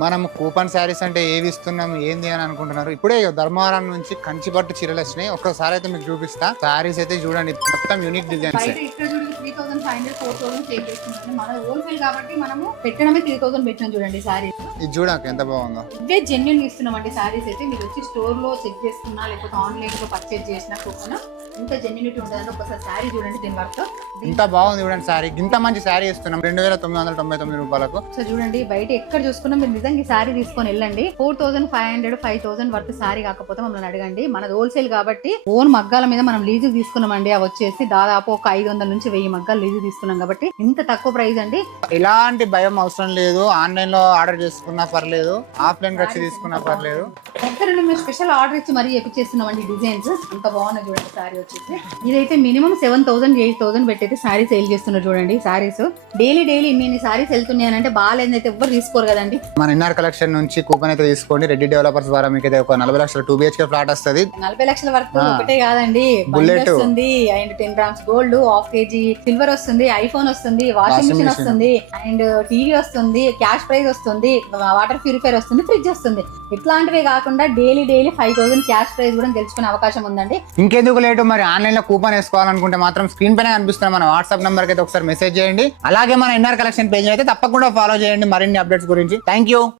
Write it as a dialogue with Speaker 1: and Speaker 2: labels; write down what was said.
Speaker 1: మనం కూపన్ శారీస్ అంటే ఏవి ఇస్తున్నాం ఏంది అని అనుకుంటున్నారు. ఇప్పుడే ధర్మవరం నుంచి కంచిపట్టు చీరలు వచ్చినాయి ఒక్కసారి అయితే మీకు చూపిస్తా. శారీస్ అయితే చూడండి మొత్తం యూనిక్ డిజైన్స్ ఇది చూడక ఎంత బాగుందో.
Speaker 2: ఇవే జెన్యున్ ఇస్తున్నామండి సారీస్ అయితే. మీరు వచ్చి స్టోర్లో చెక్ చేసుకున్నా లేకపోతే ఆన్లైన్లో పర్చేజ్ చేసినా కూడా ఇంత జెన్యునిటీ ఒకసారి సారీ చూడండి దీని
Speaker 1: ఇంత బాగుంది చూడండి శారీ. ఇంత మంచి శారీ ఇస్తున్నాం రెండు వేల తొమ్మిది వందల తొంభై తొమ్మిది రూపాయలకు.
Speaker 2: సో చూడండి బయట ఎక్కడ చూసుకున్నా మీరు నిజంగా ఈ సారీ తీసుకొని వెళ్ళండి. Four thousand five hundred five thousand worth sari కాకపోతే మమ్మల్ని అడగండి. మనది హోల్సేల్ కాబట్టి ఓన్ మగ్గాల మీద మనం లీజు తీసుకున్నామండి. అవి వచ్చేసి దాదాపు ఒక ఐదు వందల నుంచి వెయ్యి మగ్గాలు లీజు తీసుకున్నాం కాబట్టి ఇంత తక్కువ ప్రైస్ అండి.
Speaker 1: ఎలాంటి భయం అవసరం లేదు. ఆన్లైన్లో ఆర్డర్ చేసుకున్నా పర్లేదు. ఆఫ్లైన్ వచ్చి తీసుకున్నా పర్లేదు.
Speaker 2: దగ్గర నుండి మేము స్పెషల్ ఆర్డర్ ఇచ్చి మరీ చేపిచ్చేస్తున్నామండి డిజైన్స్ అంత బాగున్నాయి చూడండి సారీ వచ్చేసి. ఇదైతే minimum seven thousand eight thousand పెట్టి అయితే సారీ సేల్ చేస్తున్నారు చూడండి సారీస్ డైలీ డైలీ ఇన్ని సారీస్ వెళ్తున్నాయి అంటే బాగాలేదు అయితే ఎవ్వరు తీసుకోరు కదండి.
Speaker 1: మన ఇన్నర్ కలెక్షన్ నుంచి కూపన్ అయితే తీసుకోండి. రెడ్డి డెవలపర్స్ ద్వారా మీకు అయితే ఒక నలభై లక్షల టూ బిహెచ్కే ఫ్లాట్ వస్తుంది.
Speaker 2: నలభై లక్షల వరకు. ఒకటే కాదండి.
Speaker 1: Bullet.
Speaker 2: వస్తుంది and ten grams gold half KG silver వస్తుంది ఐఫోన్ వస్తుంది వాషింగ్ మిషన్. వస్తుంది అండ్ టీవీ వస్తుంది క్యాష్ ప్రైజ్ వస్తుంది వాటర్ ప్యూరిఫైర్ వస్తుంది ఫ్రిడ్జ్ వస్తుంది. ఇట్లాంటివే కాకుండా daily daily five thousand cash prize కూడా గెలుచుకునే అవకాశం ఉందండి.
Speaker 1: ఇంకెందుకు లేటు మరి ఆన్లైన్లో కూపన్ వేసుకోవాలనుకుంటే మాత్రం స్క్రీన్ పైన కనిపిస్తున్న మన వాట్సాప్ నెంబర్ అయితే ఒకసారి మెసేజ్ చేయండి. అలాగే మన ఎన్ఆర్ కలెక్షన్ పేజ్ అయితే తప్పకుండా ఫాలో చేయండి. మరిన్ని అప్డేట్స్ గురించి. Thank you